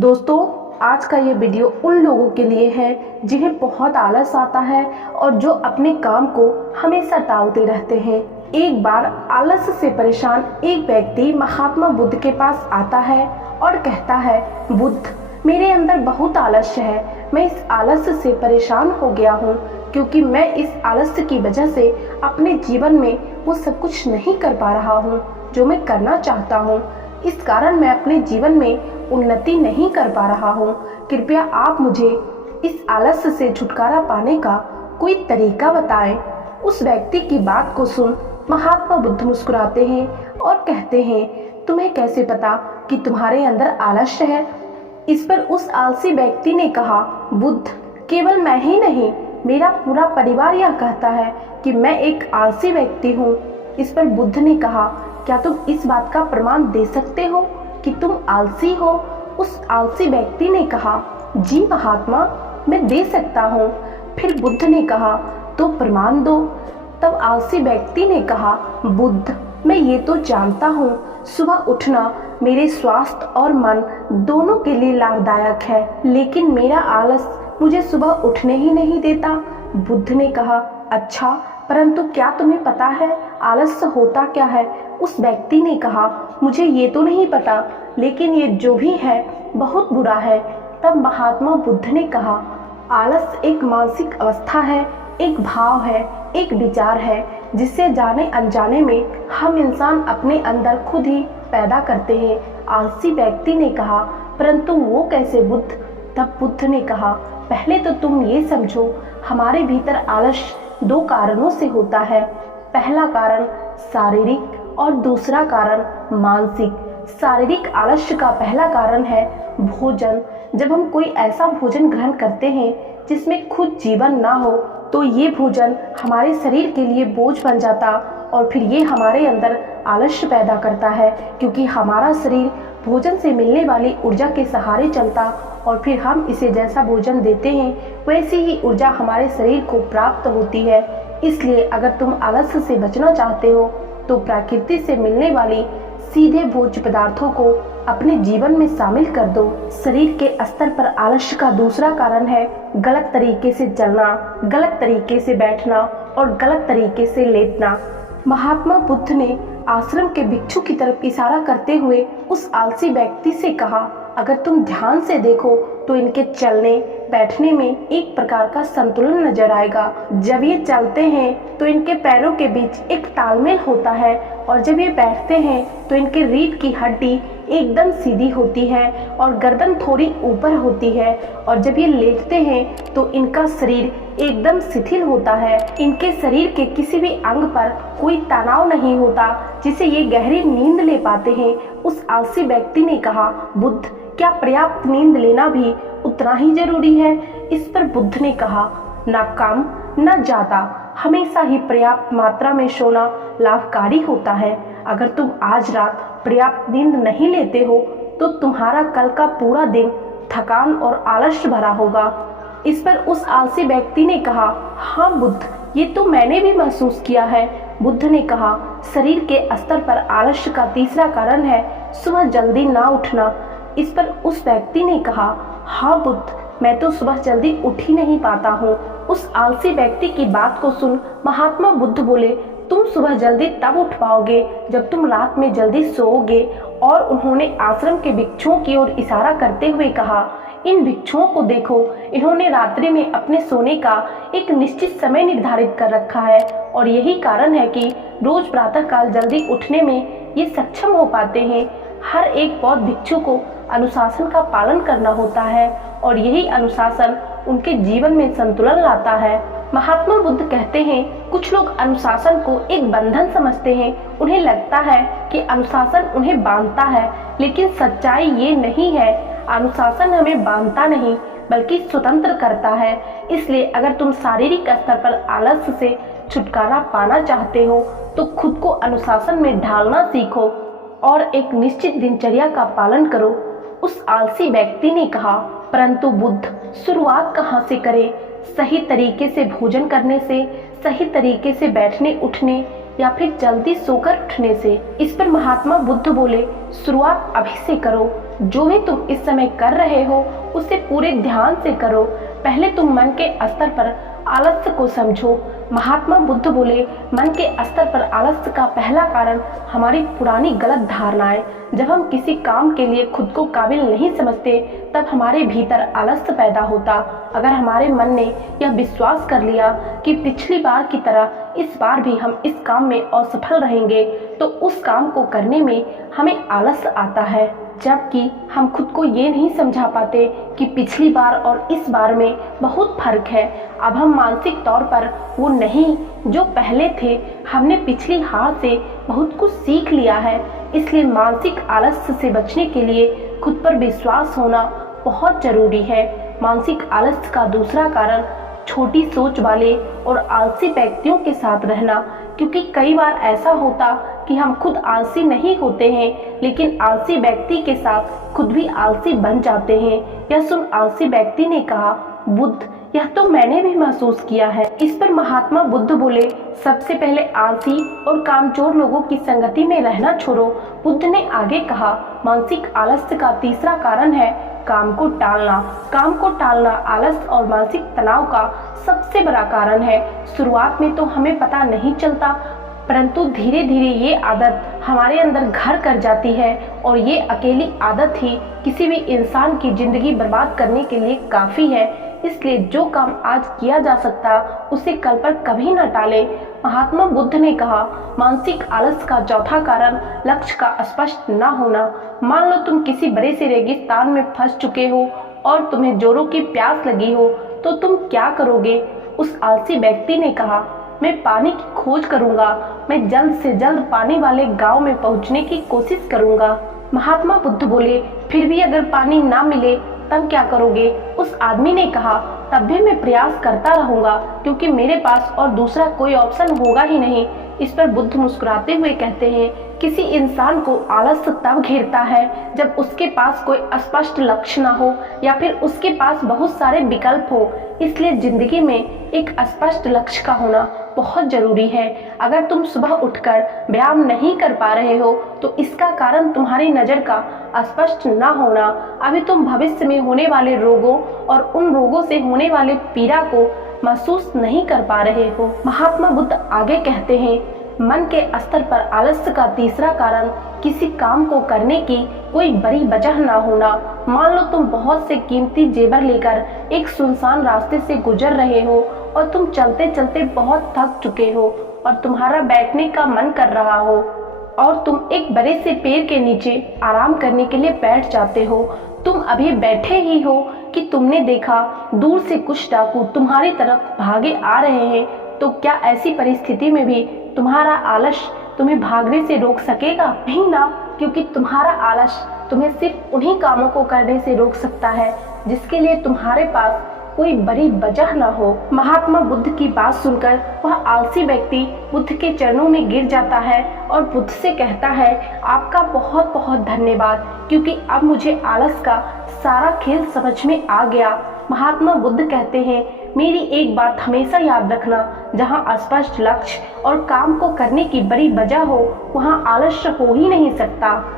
दोस्तों, आज का ये वीडियो उन लोगों के लिए है जिन्हें बहुत आलस आता है और जो अपने काम को हमेशा टालते रहते हैं। एक बार आलस से परेशान एक व्यक्ति महात्मा बुद्ध के पास आता है और कहता है, बुद्ध, मेरे अंदर बहुत आलस्य है। मैं इस आलस्य से परेशान हो गया हूँ क्योंकि मैं इस आलस्य की वजह से अपने जीवन में वो सब कुछ नहीं कर पा रहा हूँ जो मैं करना चाहता हूँ। इस कारण मैं अपने जीवन में उन्नति नहीं कर पा रहा हूँ। कृपया आप मुझे इस आलस्य से छुटकारा पाने का कोई तरीका बताएं। उस व्यक्ति की बात को सुन महात्मा बुद्ध मुस्कुराते हैं और कहते हैं, तुम्हें कैसे पता कि तुम्हारे अंदर आलस्य है? इस पर उस आलसी व्यक्ति ने कहा, बुद्ध, केवल मैं ही नहीं, मेरा पूरा परिवार यह कहता है कि मैं एक आलसी व्यक्ति हूँ। इस पर बुद्ध ने कहा, क्या तुम इस बात का प्रमाण दे सकते हो कि तुम आलसी हो? उस आलसी व्यक्ति ने कहा, जी महात्मा, मैं दे सकता हूँ। फिर बुद्ध ने कहा, तो प्रमाण दो। तब आलसी व्यक्ति ने कहा, बुद्ध, मैं ये तो जानता हूँ, सुबह उठना मेरे स्वास्थ्य और मन दोनों के लिए लाभदायक है, लेकिन मेरा आलस मुझे सुबह उठने ही नहीं देता। बुद्ध ने कहा, अच्छा, परंतु क्या तुम्हें पता है आलस्य होता क्या है? उस व्यक्ति ने कहा, मुझे ये तो नहीं पता, लेकिन ये जो भी है बहुत बुरा है। तब महात्मा बुद्ध ने कहा, आलस एक मानसिक अवस्था है, एक भाव है, एक विचार है जिसे जाने अनजाने में हम इंसान अपने अंदर खुद ही पैदा करते हैं। आलसी व्यक्ति ने कहा, परंतु वो कैसे बुद्ध? तब बुद्ध ने कहा, पहले तो तुम ये समझो, हमारे भीतर आलस्य दो कारणों से होता है। पहला कारण शारीरिक और दूसरा कारण मानसिक। शारीरिक आलस्य का पहला कारण है भोजन। जब हम कोई ऐसा भोजन ग्रहण करते हैं जिसमें खुद जीवन ना हो, तो ये भोजन हमारे शरीर के लिए बोझ बन जाता और फिर ये हमारे अंदर आलस्य पैदा करता है, क्योंकि हमारा शरीर भोजन से मिलने वाली ऊर्जा के सहारे चलता और फिर हम इसे जैसा भोजन देते हैं वैसी ही ऊर्जा हमारे शरीर को प्राप्त होती है। इसलिए अगर तुम आलस्य से बचना चाहते हो तो प्रकृति से मिलने वाली सीधे भोज्य पदार्थों को अपने जीवन में शामिल कर दो। शरीर के स्तर पर आलस्य का दूसरा कारण है गलत तरीके से चलना, गलत तरीके से बैठना और गलत तरीके से लेटना। महात्मा बुद्ध ने आश्रम के भिक्षु की तरफ इशारा करते हुए उस आलसी व्यक्ति से कहा, अगर तुम ध्यान से देखो तो इनके चलने बैठने में एक प्रकार का संतुलन नजर आएगा। जब ये चलते हैं तो इनके पैरों के बीच एक तालमेल होता है और जब ये बैठते हैं तो इनके रीढ़ की हड्डी एकदम सीधी होती है और गर्दन थोड़ी ऊपर होती है और जब ये लेटते हैं तो इनका शरीर एकदम शिथिल होता है। इनके शरीर के किसी भी अंग पर कोई तनाव नहीं होता जिसे ये गहरी नींद ले पाते हैं। उस आलसी व्यक्ति ने कहा, बुद्ध, क्या पर्याप्त नींद लेना भी उतना ही जरूरी है? इस पर बुद्ध ने कहा, ना कम ना ज्यादा, हमेशा ही पर्याप्त मात्रा में सोना लाभकारी होता है। अगर तुम आज रात पर्याप्त नींद नहीं लेते हो तो तुम्हारा कल का पूरा दिन थकान और आलस्य भरा होगा। इस पर उस आलसी व्यक्ति ने कहा, हाँ बुद्ध, ये तो मैंने भी महसूस किया है। बुद्ध ने कहा, शरीर के स्तर पर आलस्य का तीसरा कारण है सुबह जल्दी ना उठना। इस पर उस व्यक्ति ने कहा, हाँ बुद्ध, मैं तो सुबह जल्दी उठ ही नहीं पाता हूँ। उस आलसी व्यक्ति की बात को सुन महात्मा बुद्ध बोले, तुम सुबह जल्दी तब उठ पाओगे जब तुम रात में जल्दी सोओगे। और उन्होंने आश्रम के भिक्षुओं की ओर इशारा करते हुए कहा, इन भिक्षुओं को देखो, इन्होंने रात्रि में अपने सोने का एक निश्चित समय निर्धारित कर रखा है और यही कारण है कि रोज प्रातःकाल जल्दी उठने में ये सक्षम हो पाते हैं। हर एक बौद्ध भिक्षु को अनुशासन का पालन करना होता है और यही अनुशासन उनके जीवन में संतुलन लाता है। महात्मा बुद्ध कहते हैं, कुछ लोग अनुशासन को एक बंधन समझते हैं। उन्हें लगता है कि अनुशासन उन्हें बांधता है, लेकिन सच्चाई ये नहीं है। अनुशासन हमें बांधता नहीं बल्कि स्वतंत्र करता है। इसलिए अगर तुम शारीरिक स्तर पर आलस्य से छुटकारा पाना चाहते हो तो खुद को अनुशासन में ढालना सीखो और एक निश्चित दिनचर्या का पालन करो। उस आलसी व्यक्ति ने कहा, परंतु बुद्ध, शुरुआत कहाँ से करें? सही तरीके से भोजन करने से, सही तरीके से बैठने उठने या फिर जल्दी सोकर उठने से। इस पर महात्मा बुद्ध बोले, शुरुआत अभी से करो। जो भी तुम इस समय कर रहे हो उसे पूरे ध्यान से करो। पहले तुम मन के स्तर पर आलस्य को समझो। महात्मा बुद्ध बोले, मन के स्तर पर आलस्य का पहला कारण हमारी पुरानी गलत धारणाएं। जब हम किसी काम के लिए खुद को काबिल नहीं समझते तब हमारे भीतर आलस्य पैदा होता। अगर हमारे मन ने यह विश्वास कर लिया कि पिछली बार की तरह इस बार भी हम इस काम में असफल रहेंगे तो उस काम को करने में हमें आलस्य आता है। जबकि हम खुद को ये नहीं समझा पाते कि पिछली बार और इस बार में बहुत फर्क है। अब हम मानसिक तौर पर वो नहीं जो पहले थे। हमने पिछली हार से बहुत कुछ सीख लिया है। इसलिए मानसिक आलस्य से बचने के लिए खुद पर विश्वास होना बहुत जरूरी है। मानसिक आलस्य का दूसरा कारण छोटी सोच वाले और आलसी व्यक्तियों के साथ रहना, क्योंकि कई बार ऐसा होता कि हम खुद आलसी नहीं होते हैं लेकिन आलसी व्यक्ति के साथ खुद भी आलसी बन जाते हैं। यह सुन आलसी व्यक्ति ने कहा, बुद्ध, यह तो मैंने भी महसूस किया है। इस पर महात्मा बुद्ध बोले, सबसे पहले आलसी और कामचोर लोगों की संगति में रहना छोड़ो। बुद्ध ने आगे कहा, मानसिक आलस्य का तीसरा कारण है काम को टालना। काम को टालना आलस्य और मानसिक तनाव का सबसे बड़ा कारण है। शुरुआत में तो हमें पता नहीं चलता, परंतु धीरे धीरे ये आदत हमारे अंदर घर कर जाती है और ये अकेली आदत ही किसी भी इंसान की जिंदगी बर्बाद करने के लिए काफ़ी है। इसलिए जो काम आज किया जा सकता उसे कल पर कभी न टालें। महात्मा बुद्ध ने कहा, मानसिक आलस का चौथा कारण लक्ष्य का स्पष्ट न होना। मान लो तुम किसी बड़े से रेगिस्तान में फंस चुके हो और तुम्हें जोरों की प्यास लगी हो तो तुम क्या करोगे? उस आलसी व्यक्ति ने कहा, मैं पानी की खोज करूंगा। मैं जल्द से जल्द पानी वाले गांव में पहुंचने की कोशिश करूंगा। महात्मा बुद्ध बोले, फिर भी अगर पानी ना मिले तब क्या करोगे? उस आदमी ने कहा, तब भी मैं प्रयास करता रहूंगा क्योंकि मेरे पास और दूसरा कोई ऑप्शन होगा ही नहीं। इस पर बुद्ध मुस्कुराते हुए कहते हैं, किसी इंसान को आलस्य तब घेरता है जब उसके पास कोई स्पष्ट लक्ष्य ना हो या फिर उसके पास बहुत सारे विकल्प हो। इसलिए जिंदगी में एक स्पष्ट लक्ष्य का होना बहुत जरूरी है। अगर तुम सुबह उठकर व्यायाम नहीं कर पा रहे हो तो इसका कारण तुम्हारी नज़र का स्पष्ट ना होना। अभी तुम भविष्य में होने वाले रोगों और उन रोगों से होने वाले पीड़ा को महसूस नहीं कर पा रहे हो। महात्मा बुद्ध आगे कहते हैं, मन के स्तर पर आलस्य का तीसरा कारण किसी काम को करने की कोई बड़ी वजह ना होना। मान लो तुम बहुत से कीमती जेवर लेकर एक सुनसान रास्ते से गुजर रहे हो और तुम चलते चलते बहुत थक चुके हो और तुम्हारा बैठने का मन कर रहा हो और तुम एक बड़े से पेड़ के नीचे आराम करने के लिए बैठ जाते हो। तुम अभी बैठे ही हो कि तुमने देखा दूर से कुछ डाकू तुम्हारी तरफ भागे आ रहे हैं। तो क्या ऐसी परिस्थिति में भी तुम्हारा आलस तुम्हें भागने से रोक सकेगा? नहीं ना, क्योंकि तुम्हारा आलस तुम्हें सिर्फ उन्हीं कामों को करने से रोक सकता है जिसके लिए तुम्हारे पास कोई बड़ी वजह ना हो। महात्मा बुद्ध की बात सुनकर वह आलसी व्यक्ति बुद्ध के चरणों में गिर जाता है और बुद्ध से कहता है, आपका बहुत बहुत धन्यवाद, क्योंकि अब मुझे आलस का सारा खेल समझ में आ गया। महात्मा बुद्ध कहते हैं, मेरी एक बात हमेशा याद रखना, जहाँ स्पष्ट लक्ष्य और काम को करने की बड़ी वजह हो वहाँ आलस्य हो ही नहीं सकता।